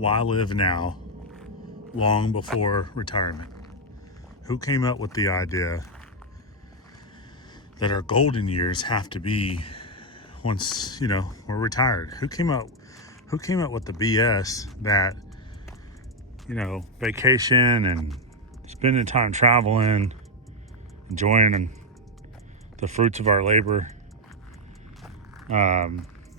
why live now long before retirement? Who came up with the idea that our golden years have to be once, we're retired? Who came up with the BS that, vacation and spending time traveling, enjoying the fruits of our labor,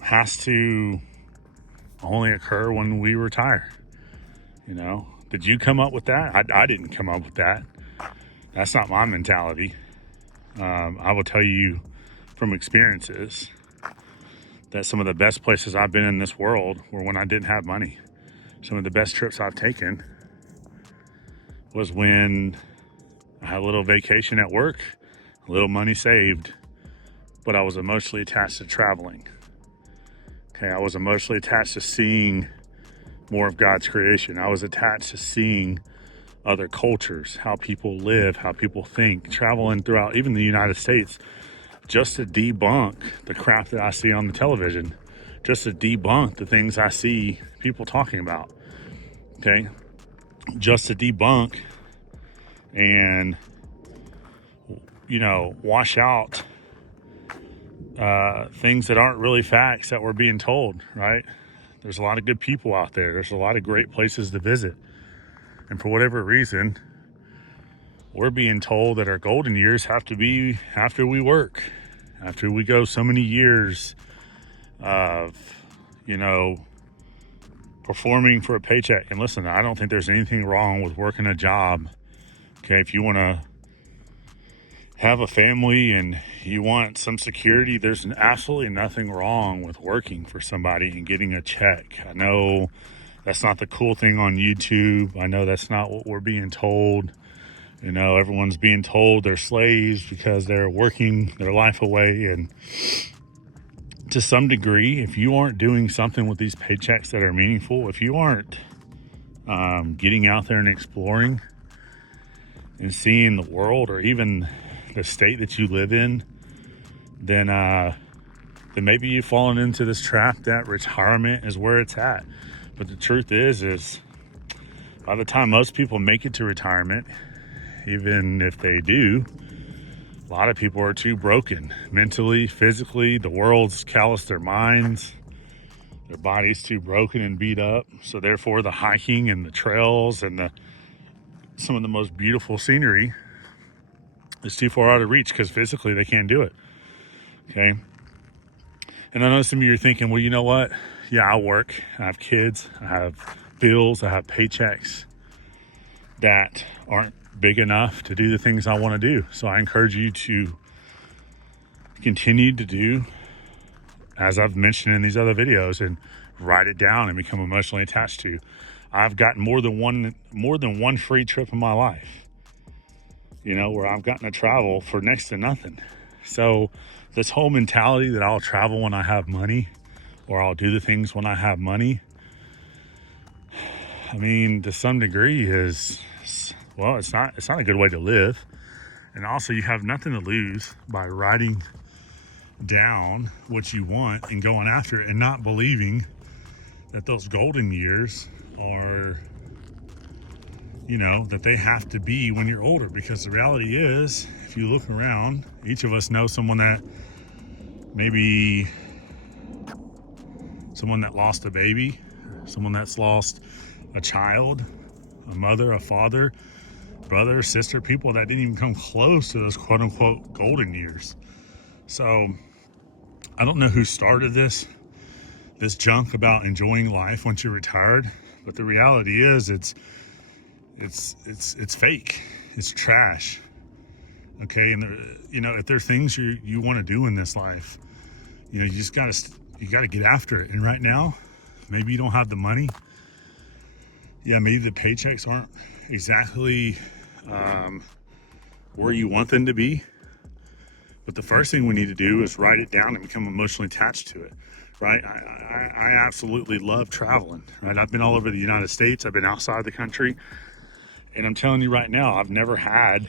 has to only occur when we retire? Did you come up with that? I didn't come up with that. That's not my mentality. I will tell you from experiences that some of the best places I've been in this world were when I didn't have money. Some of the best trips I've taken was when I had a little vacation at work, a little money saved, but I was emotionally attached to traveling. Okay, I was emotionally attached to seeing more of God's creation. I was attached to seeing other cultures, how people live, how people think, traveling throughout even the United States, just to debunk the crap that I see on the television, just to debunk the things I see people talking about. Okay, just to debunk and wash out things that aren't really facts that we're being told, right? There's a lot of good people out there. There's a lot of great places to visit. And for whatever reason, we're being told that our golden years have to be after we work, after we go so many years of, performing for a paycheck. And listen, I don't think there's anything wrong with working a job. Okay, if you want to have a family and you want some security, there's absolutely nothing wrong with working for somebody and getting a check. I know that's not the cool thing on YouTube. I know that's not what we're being told. Everyone's being told they're slaves because they're working their life away. And to some degree, if you aren't doing something with these paychecks that are meaningful, if you aren't getting out there and exploring and seeing the world or even the state that you live in, then maybe you've fallen into this trap that retirement is where it's at. But the truth is by the time most people make it to retirement, even if they do, a lot of people are too broken mentally, physically. The world's calloused their minds. Their body's too broken and beat up. So therefore, the hiking and the trails and some of the most beautiful scenery is too far out of reach because physically they can't do it. Okay. And I know some of you are thinking, well, you know what? Yeah, I work. I have kids. I have bills. I have paychecks that aren't big enough to do the things I want to do. So I encourage you to continue to do, as I've mentioned in these other videos, and write it down and become emotionally attached to. I've gotten more than one free trip in my life, where I've gotten to travel for next to nothing. So this whole mentality that I'll travel when I have money, or I'll do the things when I have money, I mean, to some degree it's not a good way to live. And also, you have nothing to lose by writing down what you want and going after it and not believing that those golden years are, that they have to be when you're older. Because the reality is, if you look around, each of us knows someone that lost a baby, someone that's lost a child, a mother, a father, brother, sister, people that didn't even come close to those quote unquote golden years. So I don't know who started this junk about enjoying life once you're retired, but the reality is it's fake. It's trash. Okay. And if there are things you want to do in this life, you just gotta get after it. And right now, maybe you don't have the money. Yeah, maybe the paychecks aren't exactly where you want them to be. But the first thing we need to do is write it down and become emotionally attached to it, right? I absolutely love traveling, right? I've been all over the United States. I've been outside the country. And I'm telling you right now, I've never had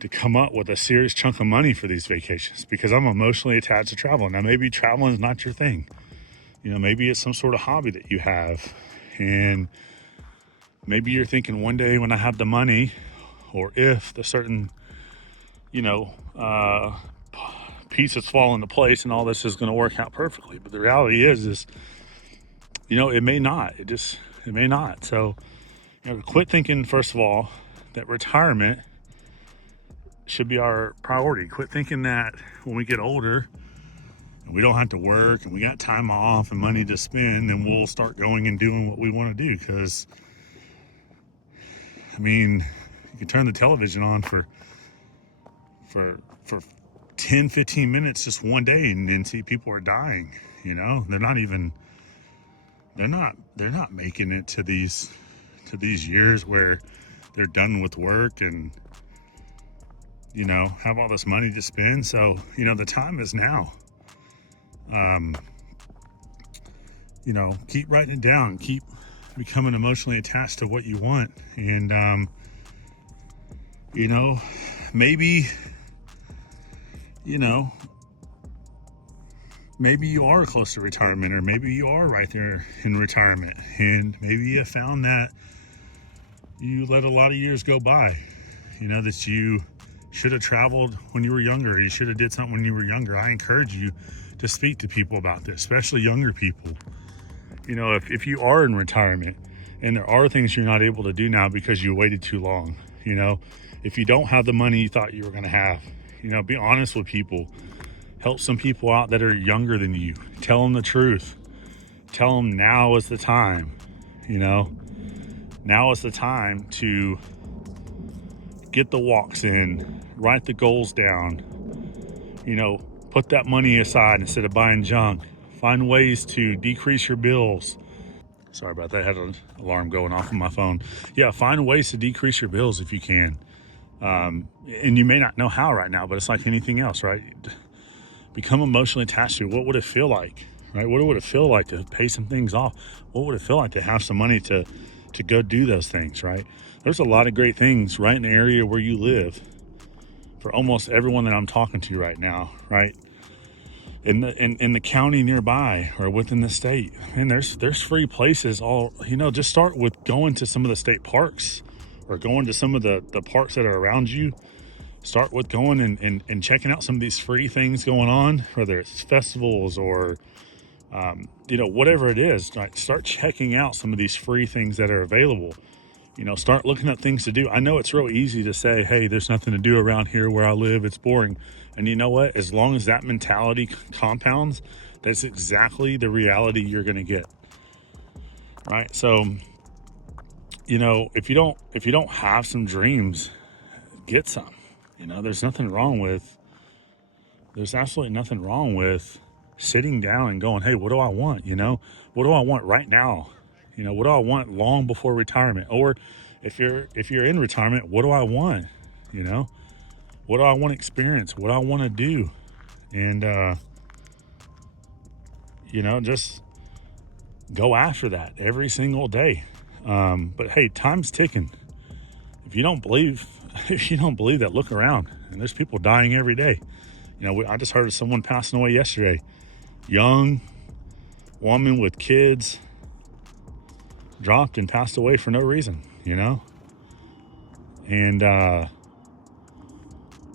to come up with a serious chunk of money for these vacations because I'm emotionally attached to traveling. Now, maybe traveling is not your thing. Maybe it's some sort of hobby that you have, and maybe you're thinking one day when I have the money, or if the certain, you know, pieces fall into place and all this is going to work out perfectly. But the reality is, it may not. It may not. So, quit thinking, first of all, that retirement should be our priority. Quit thinking that when we get older and we don't have to work and we got time off and money to spend, then we'll start going and doing what we want to do. Because, you can turn the television on for 10, 15 minutes just one day and then see people are dying. They're not making it to these years where they're done with work and have all this money to spend. So the time is now. Keep writing it down, keep becoming emotionally attached to what you want. And maybe you are close to retirement, or maybe you are right there in retirement, and maybe you found that you let a lot of years go by, that you should have traveled when you were younger, or you should have did something when you were younger. I encourage you to speak to people about this, especially younger people. If you are in retirement and there are things you're not able to do now because you waited too long, if you don't have the money you thought you were going to have, be honest with people. Help some people out that are younger than you. Tell them the truth. Tell them now is the time. Now is the time to get the walks in, write the goals down, put that money aside instead of buying junk. Find ways to decrease your bills. Sorry about that. I had an alarm going off on my phone. Yeah, find ways to decrease your bills if you can. And you may not know how right now, but it's like anything else, right? Become emotionally attached to it. What would it feel like, right? What would it feel like to pay some things off? What would it feel like to have some money to go do those things, right? There's a lot of great things right in the area where you live for almost everyone that I'm talking to right now, right? In the county nearby or within the state. And there's free places all, just start with going to some of the state parks or going to some of the parks that are around you. Start with going and checking out some of these free things going on, whether it's festivals or, whatever it is, right? Start checking out some of these free things that are available. Start looking at things to do. I know it's real easy to say, hey, there's nothing to do around here where I live. It's boring. And you know what? As long as that mentality compounds, that's exactly the reality you're going to get. Right? So, if you don't have some dreams, get some. There's absolutely nothing wrong with sitting down and going, hey, what do I want? What do I want right now? What do I want long before retirement? Or if you're in retirement, what do I want? What do I want to experience? What do I want to do? And, just go after that every single day. But hey, time's ticking. If you don't believe that, look around, and there's people dying every day. I just heard of someone passing away yesterday. Young woman with kids dropped and passed away for no reason, and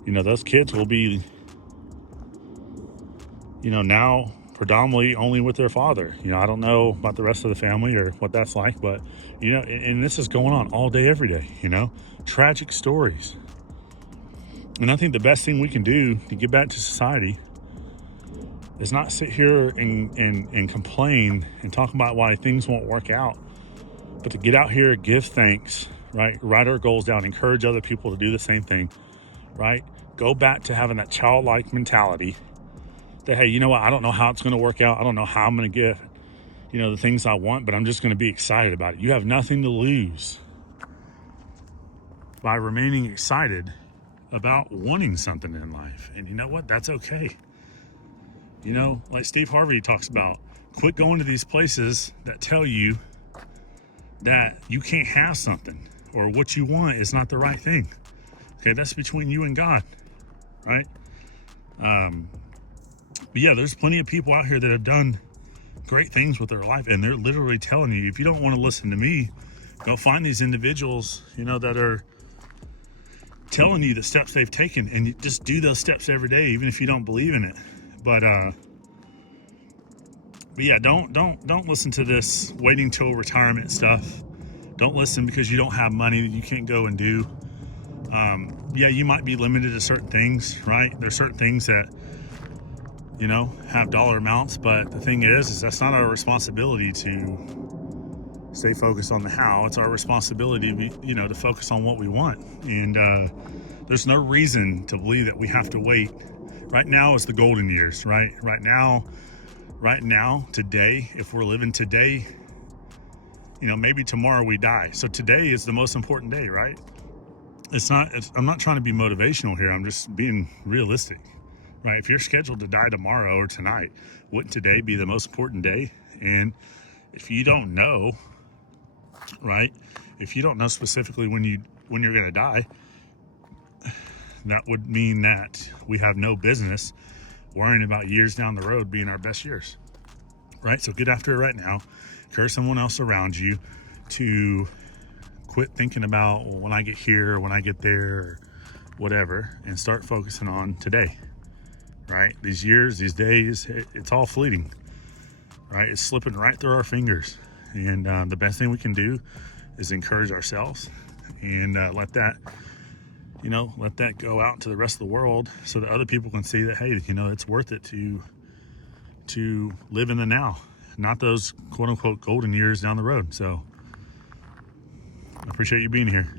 those kids will be now predominantly only with their father. I don't know about the rest of the family or what that's like, but and this is going on all day, every day. Tragic stories. And I think the best thing we can do to get back to society is not sit here and complain and talk about why things won't work out, but to get out here, give thanks, right? Write our goals down, encourage other people to do the same thing, right? Go back to having that childlike mentality that, hey, you know what? I don't know how it's going to work out. I don't know how I'm going to get, the things I want, but I'm just going to be excited about it. You have nothing to lose by remaining excited about wanting something in life. And you know what? That's okay. Like Steve Harvey talks about, quit going to these places that tell you that you can't have something or what you want is not the right thing. Okay, that's between you and God, right? But yeah, there's plenty of people out here that have done great things with their life, and they're literally telling you, if you don't want to listen to me, go find these individuals, that are telling you the steps they've taken, and you just do those steps every day, even if you don't believe in it. But yeah, don't listen to this waiting till retirement stuff. Don't listen because you don't have money that you can't go and do. Yeah, you might be limited to certain things, right? There's certain things that have dollar amounts, but the thing is that's not our responsibility to stay focused on the how. It's our responsibility, to focus on what we want. And there's no reason to believe that we have to wait. Right now is the golden years, right? Right now, today, if we're living today, maybe tomorrow we die. So today is the most important day, right? I'm not trying to be motivational here. I'm just being realistic, right? If you're scheduled to die tomorrow or tonight, wouldn't today be the most important day? And if you don't know, right? If you don't know specifically when you're going to die, that would mean that we have no business worrying about years down the road being our best years, right? So get after it right now. Encourage someone else around you to quit thinking about, well, when I get here, when I get there, or whatever, and start focusing on today, right? These years, these days, it's all fleeting, right? It's slipping right through our fingers. And the best thing we can do is encourage ourselves and let that go out to the rest of the world so that other people can see that, hey, it's worth it to live in the now, not those quote unquote golden years down the road. So I appreciate you being here.